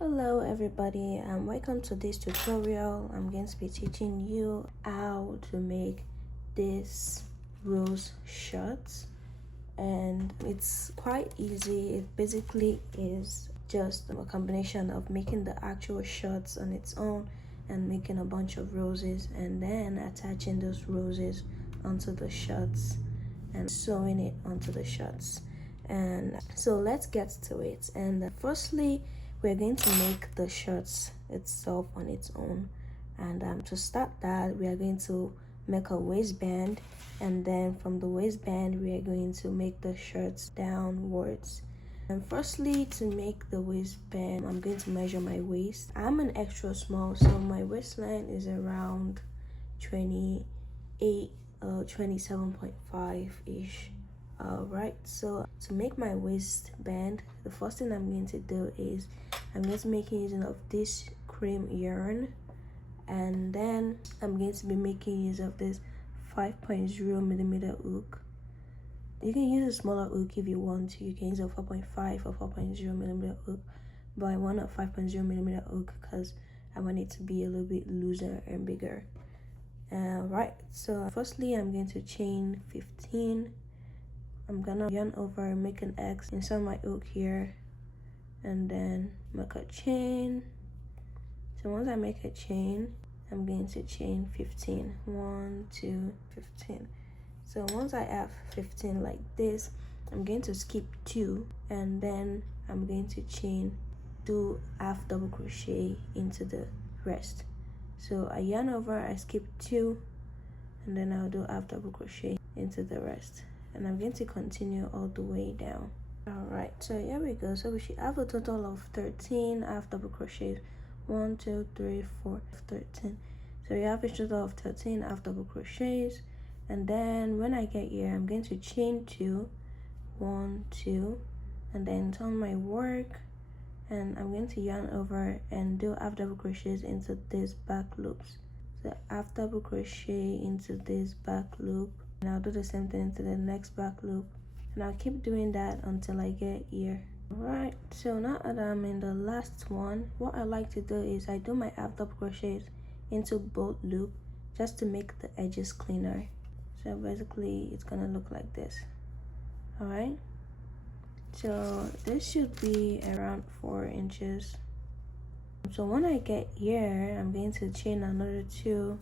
Hello everybody, and welcome to this tutorial. I'm going to be teaching you how to make this rose shirt, and it's quite easy. It basically is just a combination of making the actual shirts on its own and making a bunch of roses and then attaching those roses onto the shirts and sewing it onto the shirts. And so let's get to it. And firstly, we're going to make the shirts itself on its own. And to start that, we are going to make a waistband, and then from the waistband we are going to make the shirts downwards. And firstly, to make the waistband, I'm going to measure my waist. I'm an extra small, so my waistline is around 28 27.5 ish. Alright, so to make my waistband, the first thing I'm going to do is I'm going to make use of this cream yarn, and then I'm going to be making use of this 5.0 millimeter hook. You can use a smaller hook if you want to. You can use a 4.5 or 4.0 millimeter hook, but I want a 5.0 millimeter hook because I want it to be a little bit looser and bigger. Right, so firstly I'm going to chain 15. I'm gonna yarn over, make an X, insert my hook here, and then make a chain. So once I make a chain, I'm going to chain 15. 1, 2, 15. So once I have 15 like this, I'm going to skip 2, and then I'm going to do half double crochet into the rest. So I yarn over, I skip 2, and then I'll do half double crochet into the rest, and I'm going to continue all the way down. Alright, so here we go. So we should have a total of 13 half double crochets. 1, 2, 3, 4, 13. So you have a total of 13 half double crochets, and then when I get here, I'm going to chain 2, 1, 2, and then turn my work, and I'm going to yarn over and do half double crochets into these back loops. So half double crochet into this back loop, and I'll do the same thing into the next back loop, and I'll keep doing that until I get here. Alright, so now that I'm in the last one, what I like to do is I do my half double crochets into both loops just to make the edges cleaner. So basically it's gonna look like this. Alright, so this should be around 4 inches. So when I get here, I'm going to chain another 2,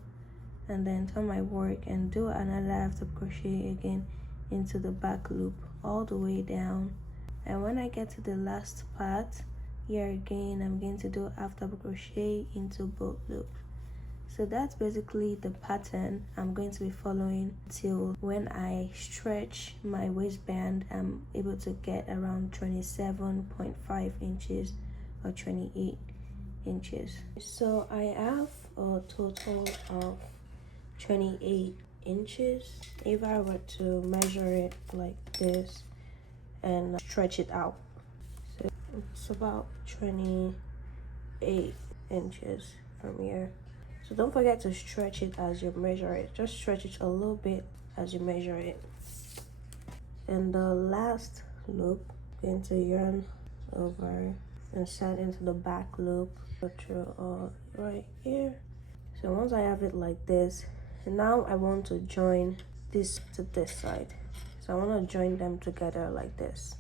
and then turn my work and do another half double crochet again into the back loop all the way down. And when I get to the last part here again, I'm going to do half double crochet into both loops. So that's basically the pattern I'm going to be following till when I stretch my waistband, I'm able to get around 27.5 inches or 28 inches. So I have a total of 28 inches. If I were to measure it like this and stretch it out, so it's about 28 inches from here. So don't forget to stretch it as you measure it. Just stretch it a little bit as you measure it. And the last loop, I'm going to yarn over and set into the back loop, go through right here. So once I have it like this, and now I want to join this to this side. So I want to join them together like this.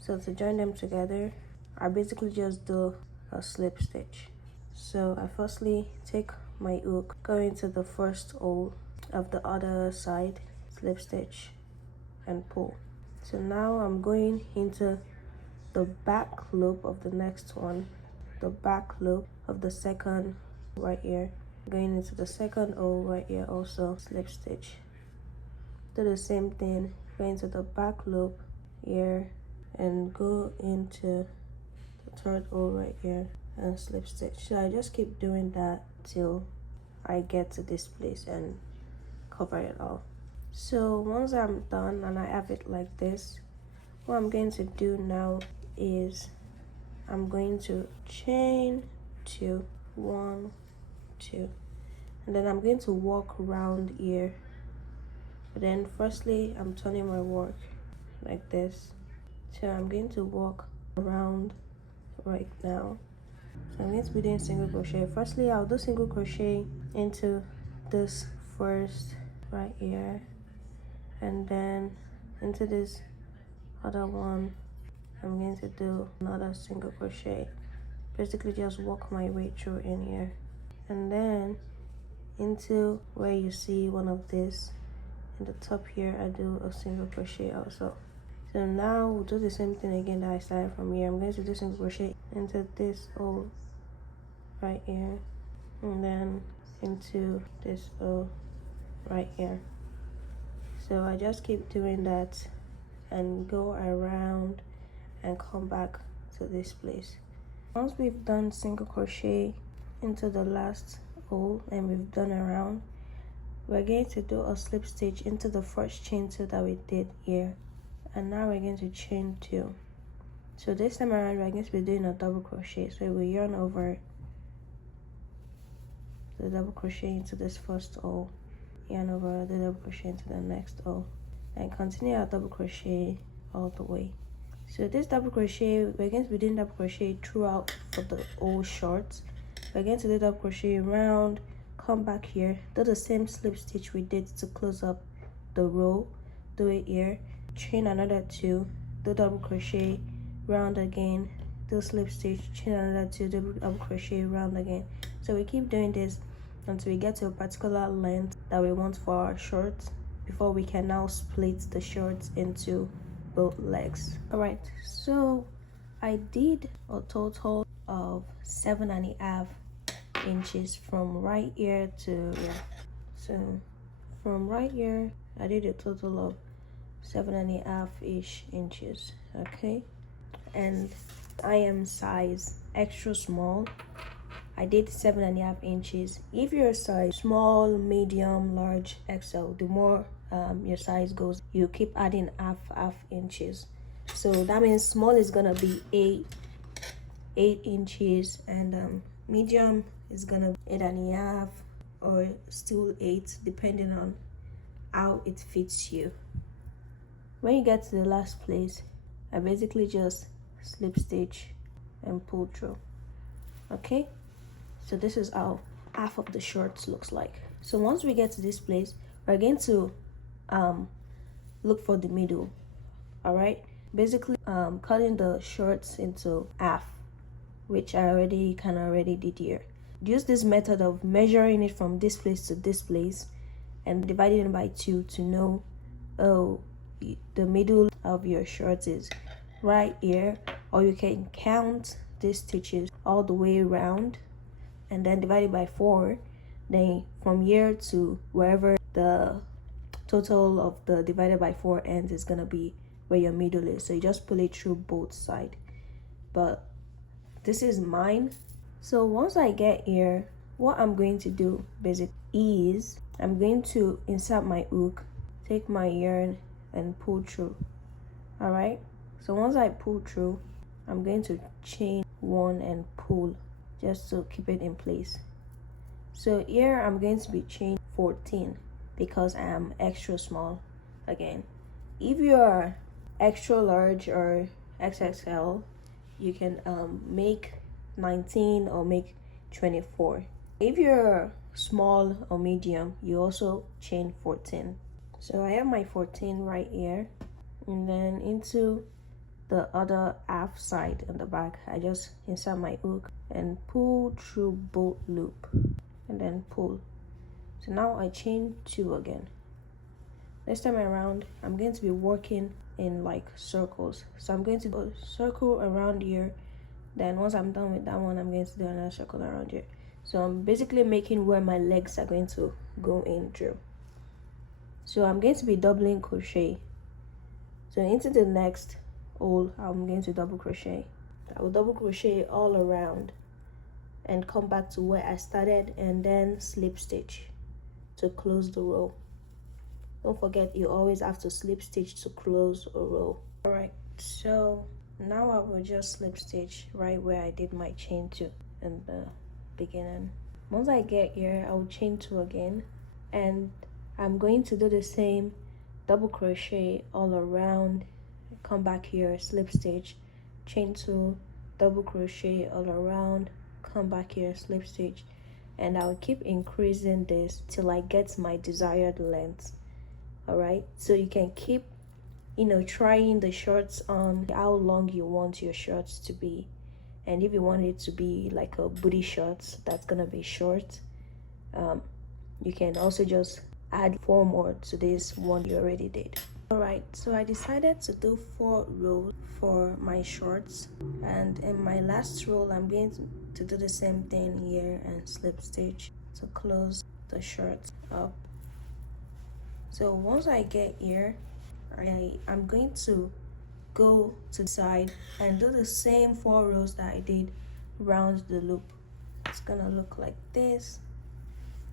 So to join them together, I basically just do a slip stitch. So I firstly take my hook, go into the first hole of the other side, slip stitch, and pull. So now I'm going into the back loop of the next one, the back loop of the second right here, going into the second hole right here, also slip stitch. Do the same thing, go into the back loop here and go into the third hole right here and slip stitch. So I just keep doing that till I get to this place and cover it all. So once I'm done and I have it like this, what I'm going to do now is I'm going to chain 2, 1, 2, and then I'm going to walk around here. But then firstly I'm turning my work like this. So I'm going to walk around right now. So I'm going to be doing single crochet. Firstly, I'll do single crochet into this first right here, and then into this other one I'm going to do another single crochet. Basically just walk my way through in here, and then into where you see one of this in the top here, I do a single crochet also. So now we'll do the same thing again that I started from here. I'm going to do single crochet into this O right here, and then into this O right here. So I just keep doing that and go around and come back to this place. Once we've done single crochet into the last O and we've done around, we're going to do a slip stitch into the first chain two that we did here, and now we're going to chain two. So this time around we're going to be doing a double crochet. So we yarn over the double crochet into this first O, yarn over the double crochet into the next O, and continue our double crochet all the way. So this double crochet, we're going to be doing double crochet throughout for the O shorts. We're going to do double crochet around, come back here, do the same slip stitch we did to close up the row, do it here, chain another two, do double crochet, round again, do slip stitch, chain another two, double crochet, round again. So we keep doing this until we get to a particular length that we want for our shorts, before we can now split the shorts into both legs. All right, so I did a total of 7.5 inches from right here to here. So from right here I did a total of 7.5-ish inches. Okay, and I am size extra small. I did 7.5 inches. If you're a size small, medium, large, XL, the more your size goes, you keep adding half inches. So that means small is gonna be 8 inches, and medium is gonna be 8.5, or still 8, depending on how it fits you. When you get to the last place, I basically just slip stitch and pull through. Okay, so this is how half of the shorts looks like. So once we get to this place, we're going to look for the middle. All right, basically cutting the shorts into half, which I already did here. Use this method of measuring it from this place to this place and dividing it by 2 to know, oh, the middle of your shorts is right here, or you can count these stitches all the way around and then divide it by 4. Then from here to wherever the total of the divided by 4 ends is gonna be where your middle is. So you just pull it through both sides. But this is mine. So once I get here, what I'm going to do basically is I'm going to insert my hook, take my yarn and pull through. All right, so once I pull through, I'm going to chain 1 and pull just to keep it in place. So here I'm going to be chain 14 because I am extra small. Again, if you are extra large or XXL, you can make 19 or make 24. If you're small or medium, you also chain 14. So I have my 14 right here, and then into the other half side on the back, I just insert my hook and pull through both loop and then pull. So now I chain 2 again. This time around, I'm going to be working in like circles. So I'm going to do a circle around here. Then once I'm done with that one, I'm going to do another circle around here. So I'm basically making where my legs are going to go in through. So I'm going to be doubling crochet. So into the next hole, I'm going to double crochet. I will double crochet all around and come back to where I started, and then slip stitch to close the row. Don't forget, you always have to slip stitch to close a row. All right, so now I will just slip stitch right where I did my chain 2 in the beginning. Once I get here, I will chain 2 again, and I'm going to do the same double crochet all around, come back here, slip stitch, chain 2, double crochet all around, come back here, slip stitch, and I'll keep increasing this till I get my desired length. All right, so you can keep, you know, trying the shorts on how long you want your shorts to be. And if you want it to be like a booty shorts that's gonna be short, you can also just add 4 more to this one you already did. All right, so I decided to do 4 rows for my shorts, and in my last row I'm going to do the same thing here and slip stitch to close the shorts up. So once I get here, I'm going to go to the side and do the same 4 rows that I did around the loop. It's gonna look like this.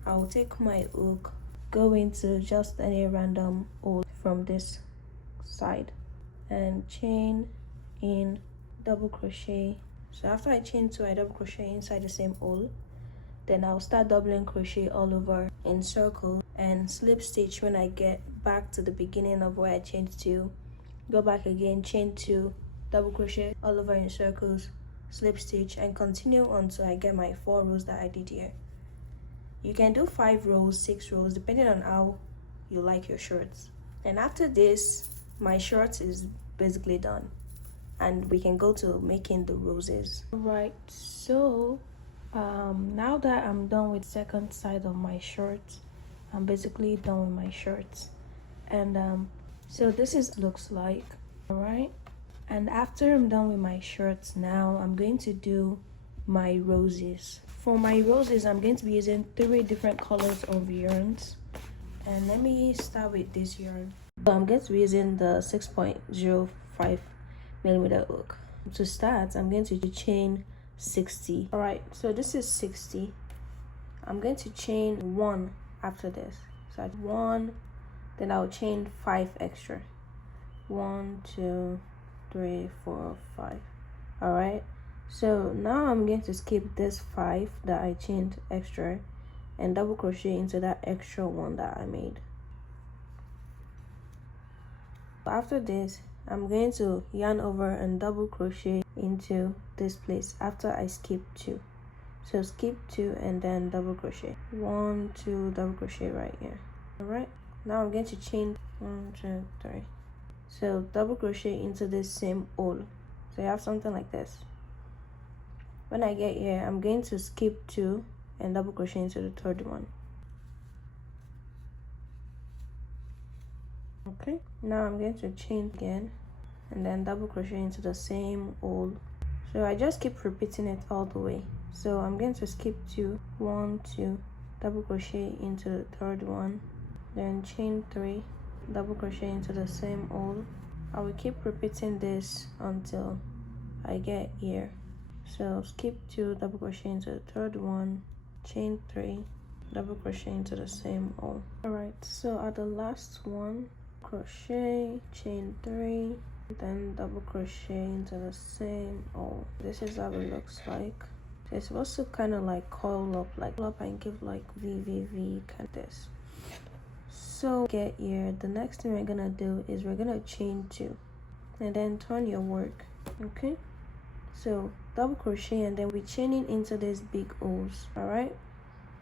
I'll take my hook, go into just any random hole from this side and chain in, double crochet. So after I chain 2, I double crochet inside the same hole. Then I'll start doubling crochet all over in circle and slip stitch when I get back to the beginning of where I chained 2. Go back again, chain 2, double crochet all over in circles, slip stitch, and continue until I get my 4 rows that I did here. You can do 5 rows, 6 rows, depending on how you like your shorts. And after this, my shorts is basically done, and we can go to making the roses. Right, so now that I'm done with second side of my shorts, I'm basically done with my shorts. And so this is looks like. All right, and after I'm done with my shorts, now I'm going to do my roses. For my roses, I'm going to be using 3 different colors of yarns, and let me start with this yarn. So I'm going to be using the 6.05 millimeter hook. To start, I'm going to chain 60. All right, so this is 60. I'm going to chain 1 after this. So 1, then I'll chain 5 extra. 1, 2, 3, 4, 5. All right, so now I'm going to skip this 5 that I chained extra and double crochet into that extra one that I made. After this, I'm going to yarn over and double crochet into this place after I skip 2. So skip 2 and then double crochet. 1, 2, double crochet right here. All right, now I'm going to chain 1, 2, 3. So double crochet into this same hole. So you have something like this. When I get here, I'm going to skip 2 and double crochet into the third one. Okay, now I'm going to chain again and then double crochet into the same hole. So I just keep repeating it all the way. So I'm going to skip 2, 1, 2, double crochet into the third one, then chain 3, double crochet into the same hole. I will keep repeating this until I get here. So skip 2, double crochet into the third one, chain 3, double crochet into the same hole. All right, so at the last one, crochet, chain 3, then double crochet into the same hole. This is how it looks like. So it's supposed to kind of like coil up, and give like V kind of this. So get here, the next thing we're gonna do is we're gonna chain 2 and then turn your work. Okay, so double crochet and then we're chaining into these big holes. All right,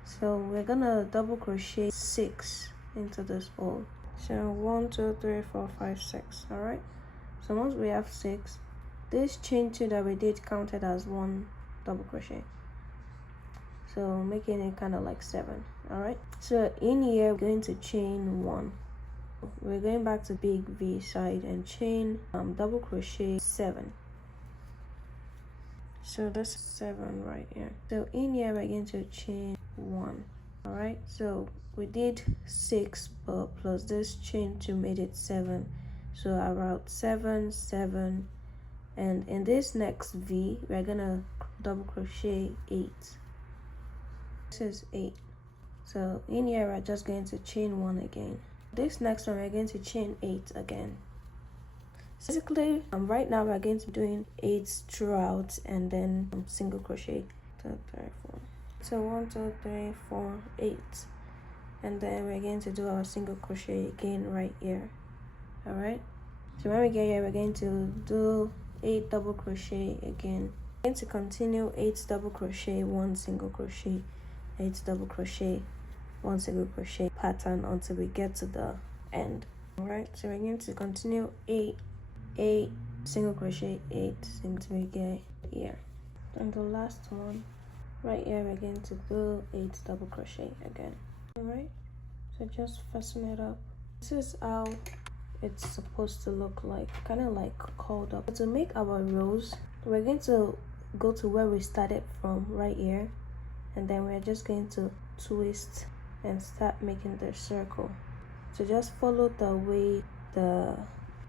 so we're gonna double crochet 6 into this hole. So 1, 2, 3, 4, 5, 6. All right, so once we have 6, this chain 2 that we did counted as 1 double crochet, so making it kind of like 7. All right, so in here we're going to chain 1. We're going back to big V side and chain double crochet 7. So that's 7 right here. So in here we're going to chain 1. All right, so we did 6, but plus this chain 2 made it 7. So about 7, 7, and in this next V we're gonna double crochet 8. This is 8. So in here we're just going to chain 1 again. This next one we're going to chain 8 again. Basically right now we're going to be doing 8 throughout and then single crochet. 2, 3, 4. So 1, 2, 3, 4, 8, and then we're going to do our single crochet again right here. All right, so when we get here we're going to do 8 double crochet again. I'm going to continue 8 double crochet, 1 single crochet, 8 double crochet, 1 single crochet pattern until we get to the end. All right, so we're going to continue 8 single crochet, 8 until we get here. And the last one right here, we're going to do 8 double crochet again. All right, so just fasten it up. This is how it's supposed to look like, kind of like curled up. To make our rows, we're going to go to where we started from right here, and then we're just going to twist and start making the circle. So just follow the way the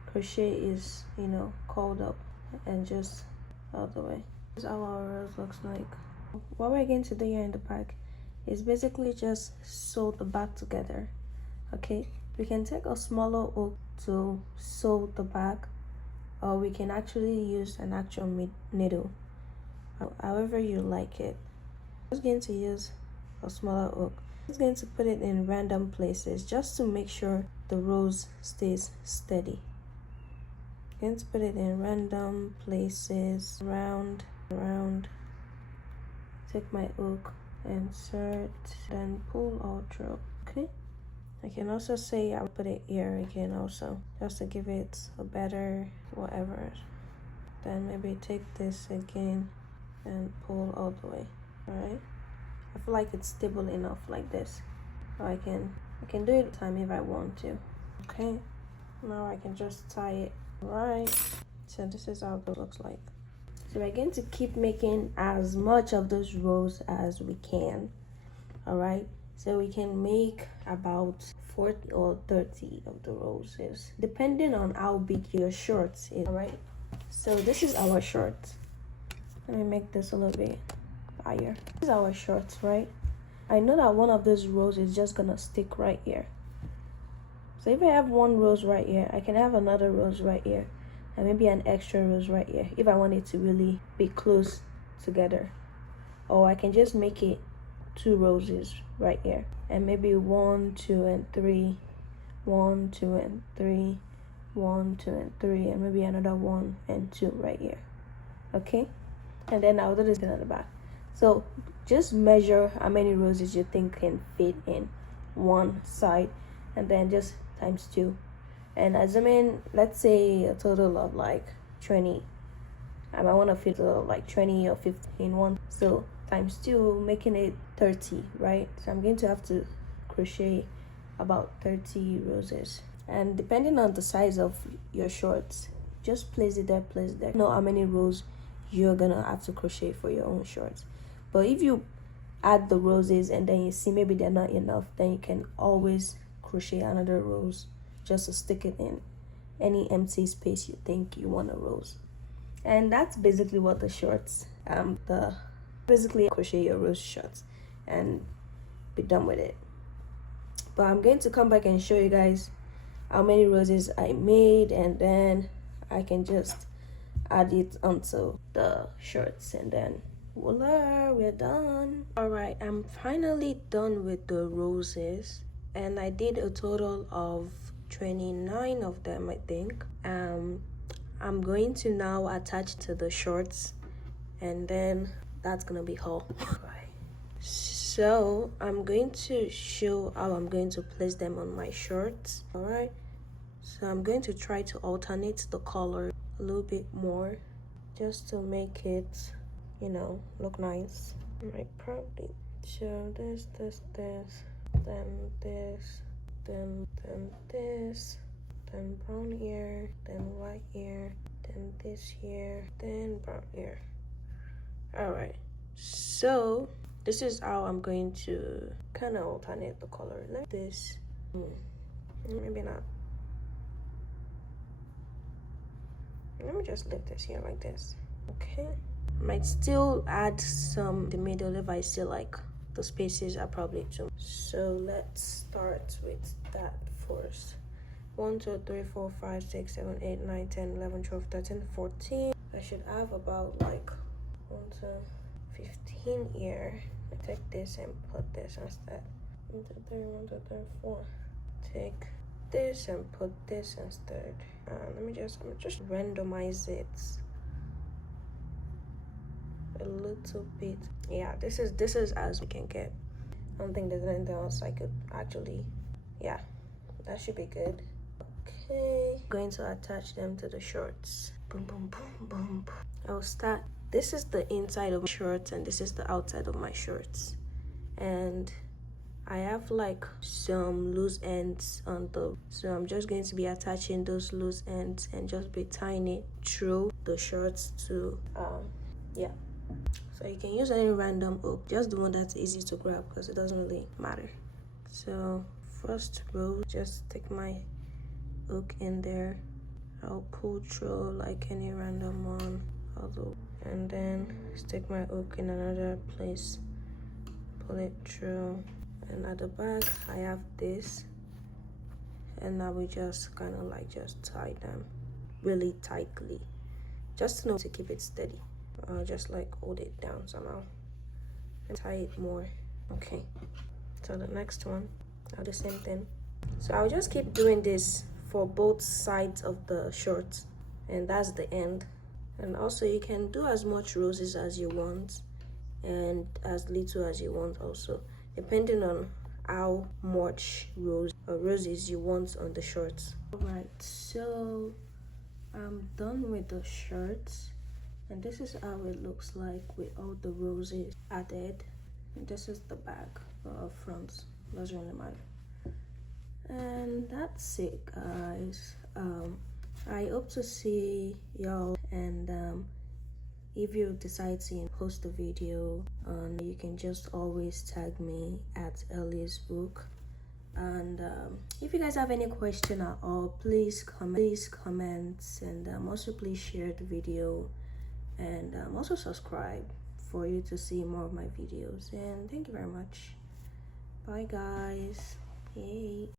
crochet is, you know, curled up, and just all the way. This is how our rows looks like. What we're going to do here in the back is basically just sew the back together. Okay, we can take a smaller hook to sew the back, or we can actually use an actual needle, however you like it. I'm just going to use a smaller hook. I'm just going to put it in random places just to make sure the rows stays steady. I'm going to put it in random places, around. Take my hook, insert, then pull all through. Okay, I can also say I'll put it here again also, just to give it a better whatever. Then maybe take this again and pull all the way. All right, I feel like it's stable enough like this. Or I can do it time if I want to. Okay, now I can just tie it. All right, so this is how it looks like. So we're going to keep making as much of those rows as we can. All right, so we can make about 40 or 30 of the roses, depending on how big your shorts is. All right, so this is our short. Let me make this a little bit higher. This is our shorts, right? I know that one of those rows is just gonna stick right here. So if I have one rose right here, I can have another rose right here, and maybe an extra rose right here if I want it to really be close together. Or I can just make it 2 roses right here, and maybe 1, 2, and 3, 1, 2, and 3, 1, 2, and 3, and maybe another 1 and 2 right here. Okay, and then I'll do this at the back. So just measure how many roses you think can fit in one side, and then just times 2. And assuming, let's say a total of like 20, I might want to fit like 20 or 15 in one, so times 2, making it 30, right? So I'm going to have to crochet about 30 roses, and depending on the size of your shorts, just place it there, know how many rows you're gonna have to crochet for your own shorts. But if you add the roses and then you see maybe they're not enough, then you can always crochet another rose just to stick it in any empty space you think you want a rose. And that's basically what the shorts, basically crochet your rose shorts and be done with it. But I'm going to come back and show you guys how many roses I made, and then I can just add it onto the shorts, and then voila, we're done. All right, I'm finally done with the roses, and I did a total of 29 of them, I think. I'm going to now attach to the shorts, and then that's gonna be all. So I'm going to show how I'm going to place them on my shorts. All right, so I'm going to try to alternate the color a little bit more, just to make it, you know, look nice. I probably show this, then this, then this, then brown here, then white here, then this here, then brown here. All right, so this is how I'm going to kind of alternate the color like this. Maybe not. Let me just leave this here like this. Okay, might still add some in the middle if I see like the spaces are probably too. So let's start with that first. 1, 2, 3, 4, 5, 6, 7, 8, 9, 10, 11, 12, 13, 14. I should have about like 1 to 15 here. I take this and put this instead. 1, 2, 3, 1, 2, 3, 4. Take this and put this instead. Let me just randomize it. a little bit. Yeah, this is as we can get. I don't think there's anything else I could actually, yeah, that should be good. Okay, going to attach them to the shorts. Boom, boom, boom, boom. I'll start. This is the inside of my shorts and this is the outside of my shorts. And I have like some loose ends on the, so I'm just going to be attaching those loose ends and just be tying it through the shorts to yeah. So you can use any random hook, just the one that's easy to grab because it doesn't really matter. So first row, just take my hook in there. I'll pull through like any random one, although, and then stick my hook in another place, pull it through, and at the back I have this, and now we just kind of like just tie them really tightly, just to know to keep it steady. I'll just like hold it down somehow and tie it more. Okay, so the next one, I'll do the same thing. So I'll just keep doing this for both sides of the shorts, and that's the end. And also you can do as much roses as you want and as little as you want also, depending on how much roses you want on the shorts. Alright, so I'm done with the shirts, and this is how it looks like with all the roses added. And this is the back or front, doesn't really matter. And that's it, guys. I hope to see y'all, and if you decide to post a video, you can just always tag me at Ellie's book. And if you guys have any question at all, please comment, and also please share the video, and also subscribe for you to see more of my videos. And thank you very much. Bye guys. Hey.